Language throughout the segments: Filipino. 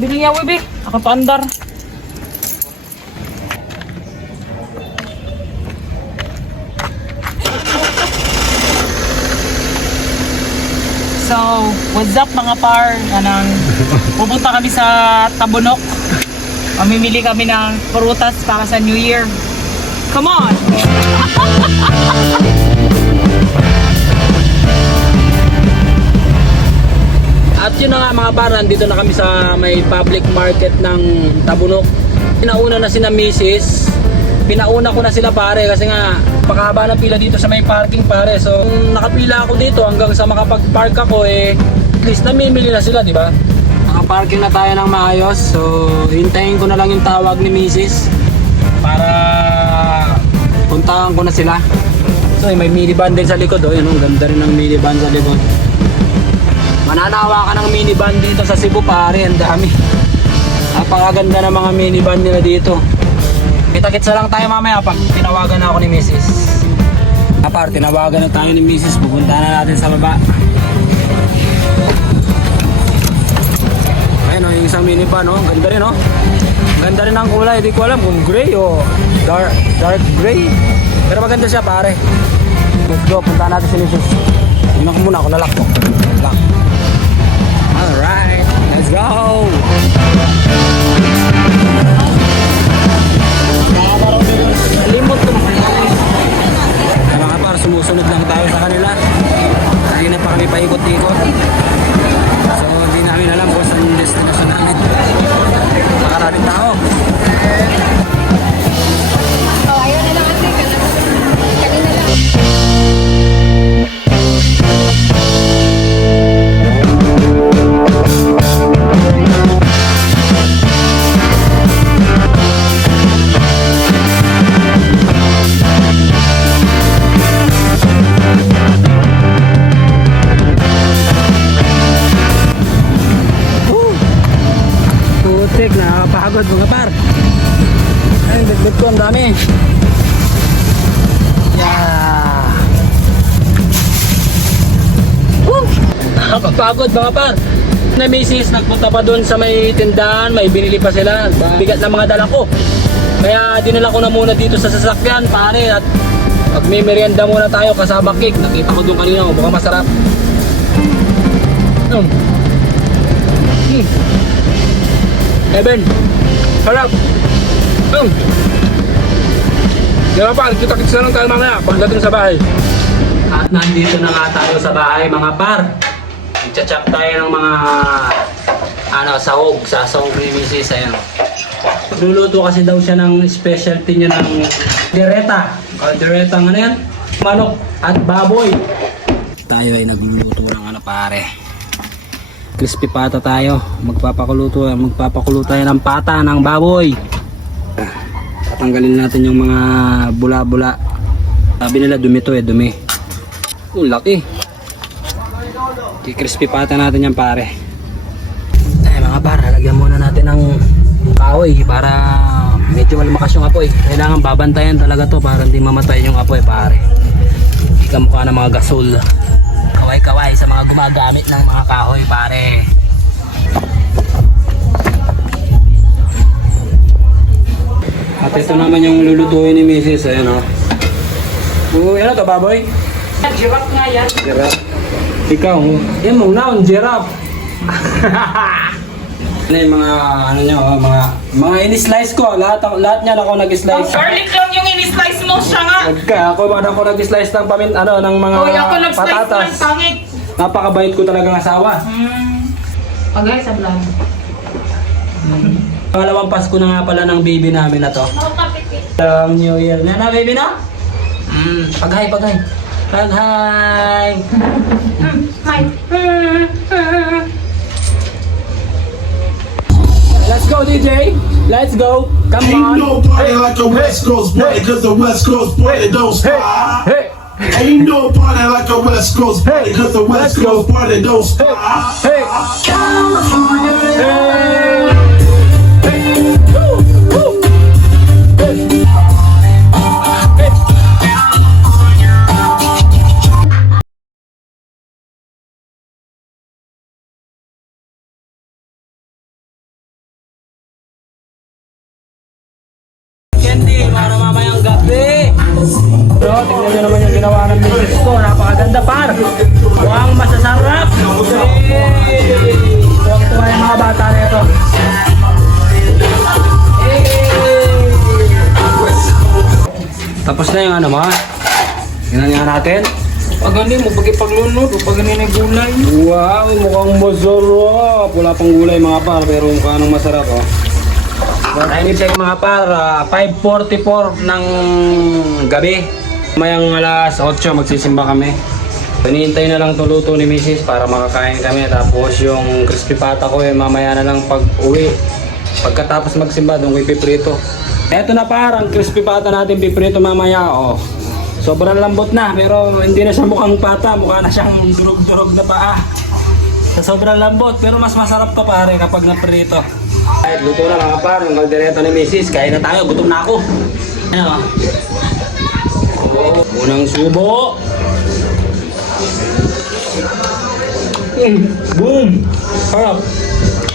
Biling yawi, be. Ako paandar. So, what's up mga par? Pupunta kami sa Tabunok. Mamimili kami ng prutas para sa New Year. Come on! At yun na nga mga par, nandito na kami sa may public market ng Tabunok. Pinauna na sina Mrs. Pinauna ko na sila pare kasi nga pakahaba ng pila dito sa may parking pare. So nakapila ako dito hanggang sa makapag-park ako at least namimili na sila, di ba? Nakaparking na tayo ng maayos. So hintayin ko na lang yung tawag ni Mrs. para puntahan ko na sila. So may minivan din sa likod, yun, ang ganda rin ng minivan sa likod. Mananawa ka ng minivan dito sa Cebu pare, ang dami. Napakaganda ng mga minivan nila dito. Kita-kitsa lang tayo mamaya pag tinawagan na ako ni Mrs. Apart, tinawagan na tayo ni Mrs. Pupunta na natin sa baba. Ayun yung isang minivan, ang ganda rin, Ganda rin ang kulay, hindi ko alam kung gray o dark gray. Pero maganda siya pare. Let's go, punta natin si Mrs. Inan ko muna, ako lalak ko. Lalak. Alright, let's go! Limot to mga par, sumusunod lang tayo sa kanila. Kanina pa kami paikot-ikot. So hindi namin alam kung saan yung destination namin. Makaraming tao. Ayaw na lang kasi kanina lang. Putik, nakakapagod mga par. Ayun, bitbit ko, ang dami. Yeah. Woo! Nakakapagod mga par. Na misis, nagpunta pa doon sa may tindahan, may binili pa sila. Bigat ng mga dala ko. Kaya dinala ko na muna dito sa sasakyan pare at magme-merienda muna tayo kasama cake. Nakita ko doon kanina, mukhang masarap. Eben, harap. Diba pa, kita-kita lang tayo mamaya pagdating sa bahay. At nandito na nga tayo sa bahay mga par. Nagcha-chop tayo ng mga sahog, sa sahog ni Mrs. Ayan. Luluto kasi daw siya ng specialty niya ng direta. Direta ano yan? Manok at baboy. Tayo ay nagluluto ng pare. Crispy pata tayo. Magpapakulo tayo ng pata ng baboy. Tatanggalin natin yung mga bula-bula. Sabi nila dumi to dumi. Laki. Crispy pata natin yan pare. Ay mga par, lagyan muna natin ng kahoy para medyo malakas yung apoy. Kailangan babantayan talaga to para hindi mamatay yung apoy pare. Hindi ka mukha ng mga gasol. Kaway-kaway sa mga gumagamit ng mga kahoy pare. At ito naman yung lulutuin ni Mrs. Ayan ano to baboy? Giraffe nga yan. Giraffe. Ikaw, yan mong noun, giraffe. Ano yung mga in-slice ko, lahat niyan ako Ang nag-slice. garlic lang yung in-slice mo siya nga. Ako nag-slice ng ng mga Uy, ako nag-slice patatas. ng pangit. Napakabait ko talagang asawa. Pagay sa vlog. Pangalawang Pasko na nga pala ng baby namin na to. New Year na baby na? Paghay. Paghay. Let's go DJ. Let's go. Come Ain't on. nobody like a West Coast party, cause the West Coast party don't stop. Hey. Ain't nobody like a West Coast party, cause the West Coast party don't stop. Hey. Hey. candy para mamayang gabi. Bro, tingnan nyo naman yung ginawa ng misis ko. Napakaganda par. Mukhang masasarap. Tuwang-tuwa yung mga bata na ito. Tapos na yung ano mga. Tingnan nga natin. Pag hindi mo, paglunod, pag hindi na gulay. Wow, mukhang masarap. Wala pang gulay mga par, pero mukha nang masarap oh. Time check mga par, 5:44 ng gabi. Mayang alas 8 magsisimba kami. Hinihintay na lang tuluto ni Mrs. para makakain kami. Tapos yung crispy pata ko mamaya na lang pag uwi. Pagkatapos magsimba, doon ko ipiprito. Eto na par, ang crispy pata natin piprito mamaya oh. Sobrang lambot na, pero hindi na siya mukhang pata, mukha na siyang durog-durog na paa. Sa sobrang lambot, pero mas masarap to pare kapag naprito. Ay, luto na mga par, yung kaldereta ni Mrs. Kain na tayo, gutom na ako. Ano? Oh, unang subo. Boom! Harap!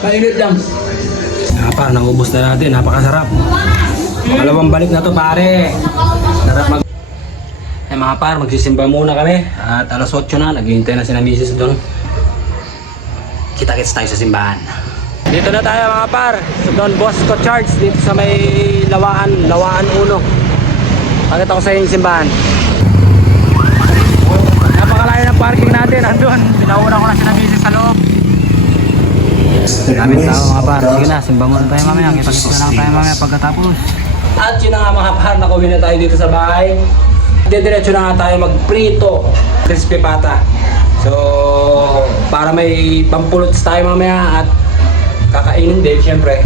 Mainit lang. Par, naubos na natin, napakasarap. Malawang balik na to pare. Sarap mag... Eh mga par, magsisimba muna kami at alas 8 na, naghihintay na si na Mrs. doon. Kita-kits tayo sa simbahan. Dito na tayo mga par, sa Don Bosco Church, dito sa may Lawaan 1. Pakita ko sa inyo yung simbahan. Napakalayo ng parking natin, andun. Pinauna ko na si na Mrs. sa loob. Daming tao mga par, sige na, simba muna tayo mamaya. Kita-kits na lang tayo mamaya pagkatapos. At yun na nga mga par, nakauwi na tayo dito sa bahay. Diretso na nga tayo magprito crispy pata. So para may pampulots tayo mamaya at kakainin din syempre.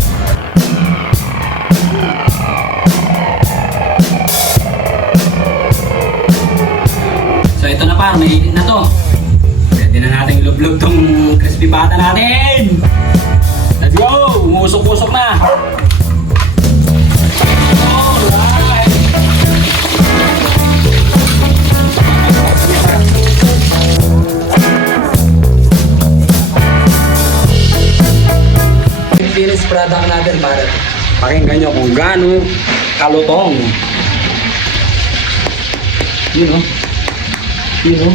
So ito na par, mainit na to. Pwede na natin ilublob tong crispy pata natin. Let's go! Umusok-usok na. Finished product natin para pakinggan nyo kung gaano kalutong. Yun o. Yun o.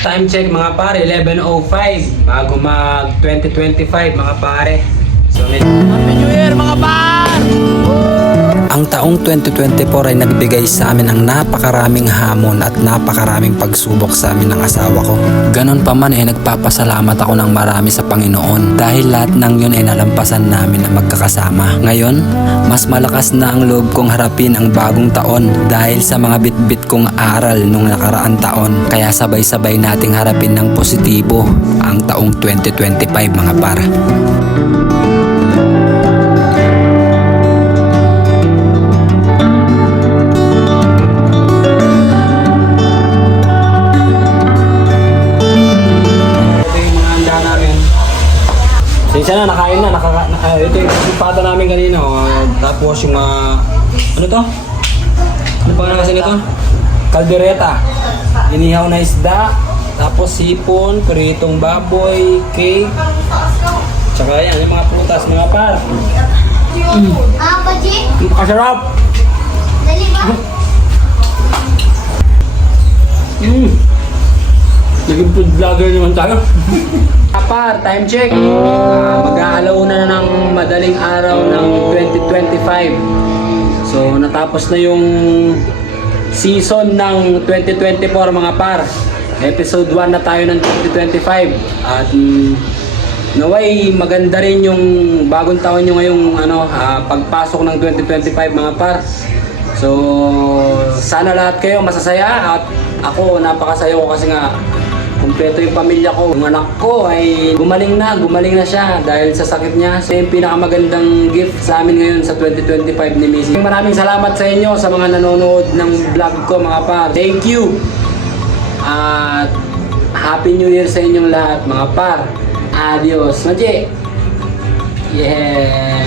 Time check mga pare, 11:05 bago mag 2025 mga pare. So Happy New Year mga par! Ang taong 2024 ay nagbigay sa amin ng napakaraming hamon at napakaraming pagsubok sa amin ng asawa ko. Ganon pa man ay nagpapasalamat ako ng marami sa Panginoon dahil lahat ng yun ay nalampasan namin na magkakasama. Ngayon, mas malakas na ang loob kong harapin ang bagong taon dahil sa mga bitbit kong aral nung nakaraang taon. Kaya sabay-sabay nating harapin ng positibo ang taong 2025 mga par. Siya na, nakain na, ito yung pata namin kanina, tapos yung ano to? Ano pa kasi nito? Kaldereta, inihaw na isda, tapos sipon, pritong baboy, cake, tsaka yan, yung mga prutas, mga par. Masarap! Naging food vlogger naman tayo. Par, time check. Mag-aalaw na ng madaling araw ng 2025. So natapos na yung season ng 2024 mga par. Episode 1 na tayo ng 2025. At naway maganda rin yung bagong taon nyo ngayong pagpasok ng 2025 mga par. So sana lahat kayo masasaya at ako napakasaya ko kasi nga kumpleto yung pamilya ko. Yung anak ko ay gumaling na siya dahil sa sakit niya. So yung pinakamagandang gift sa amin ngayon sa 2025 ni Missy. Maraming salamat sa inyo sa mga nanonood ng vlog ko mga par. Thank you! At Happy New Year sa inyong lahat mga par. Adios! Maji! Yeah!